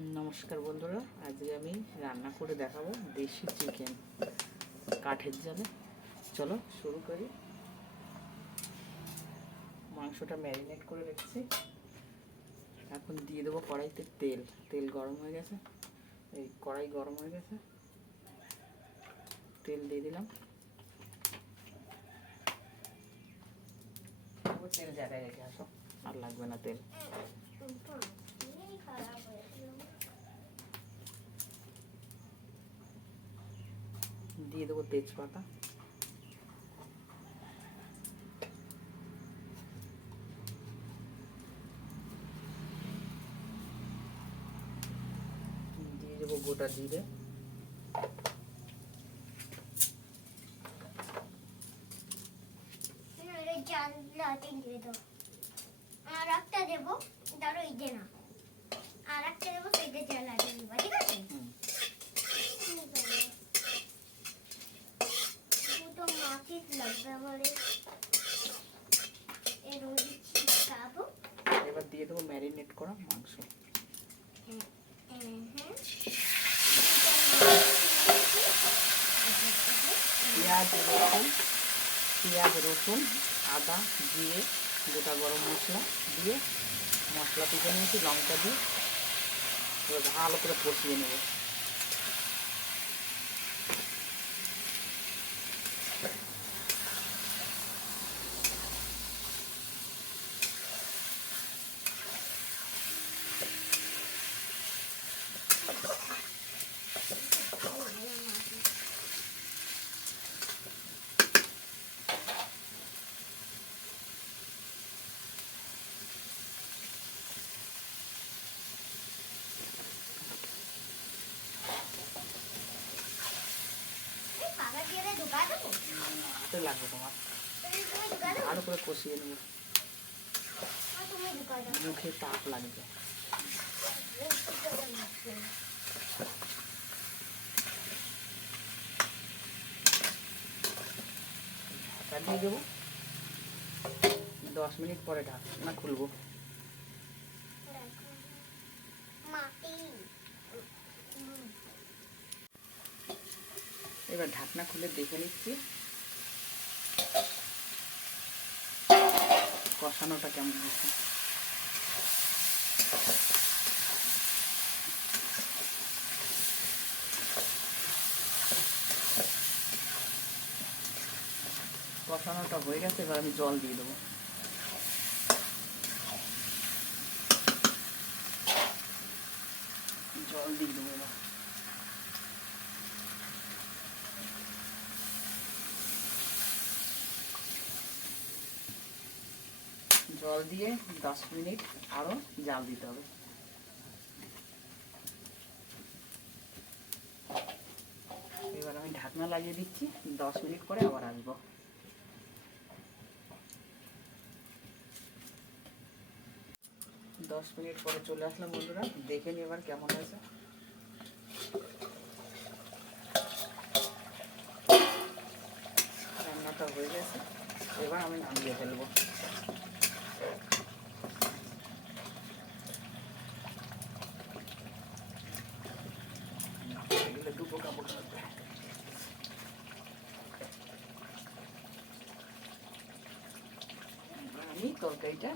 নমস্কার বন্ধুরা, আজকে আমি রান্না করে দেখাবো দেশি চিকেন কাঠের জালে। চলো শুরু করি। মাংসটা ম্যারিনেট করে রেখেছি। এখন দিয়ে দেবো কড়াইতে তেল। তেল গরম হয়ে গেছে, এই কড়াই গরম হয়ে গেছে, তেল দিয়ে দিলাম। তেল জায়গায় রেখে আসো, আর লাগবে না তেল। দিয়ে দেবো তেজপাতা, দিয়ে দেবো গোটা জিরে, আর একটা দেবো, ধরো এই যে না, আর একটা দেবো, সেটা জ্বালা দিবা, ঠিক আছে? দুটো মাখিস লাগবে বলে এর ওই খাবো। এবার দিয়ে দেবো ম্যারিনেট করা মাংস। পেঁয়াজ রসুন আদা জিরে গোটা গরম মশলা দিয়ে মশলা পিষে নিয়েছি, লঙ্কা দিয়ে এবার ভালো করে কষিয়ে নেব। হাতে লাগবে তোমার, ভালো করে কষিয়ে নেব। মুখে তাপ লাগবে। ঢাকা দিয়ে দেবো, 10 মিনিট পরে ঢাকনা খুলবো। এবার ঢাকনা খুলে দেখে নিচ্ছি কষানোটা কেমন হয়েছে। কষানোটা হয়ে গেছে, এবার আমি জল দিয়ে দেবো। জল দিয়ে দেবো এবার। জল দিয়ে 10 মিনিট আরও জাল দিতে হবে। এবার আমি ঢাকনা লাগিয়ে দিচ্ছি, 10 মিনিট পরে আবার আসবো। দশ মিনিট পরে চলে আসলাম বন্ধুরা, দেখে নি এবার কেমন হয়েছে। রান্নাটা হয়ে গেছে, এবার আমি নামিয়ে ফেলবো। দুটো কাপড় লাগবে। আমি তরকারিটা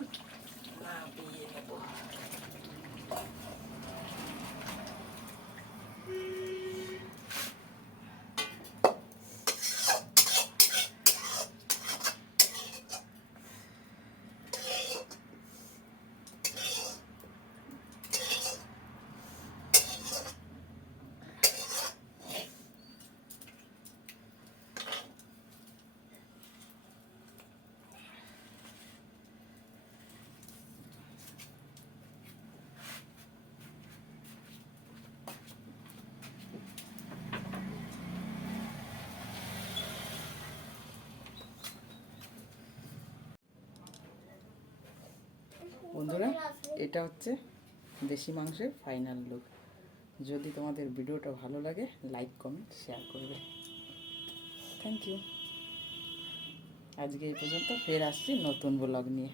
নামিয়ে নেবো। বন্ধুরা, এটা হচ্ছে দেশি মাংসের ফাইনাল লুক। যদি তোমাদের ভিডিওটা ভালো লাগে, লাইক কমেন্ট শেয়ার করবে। Thank you. আজকে এই পর্যন্ত, ফের আসছি নতুন ব্লগ নিয়ে।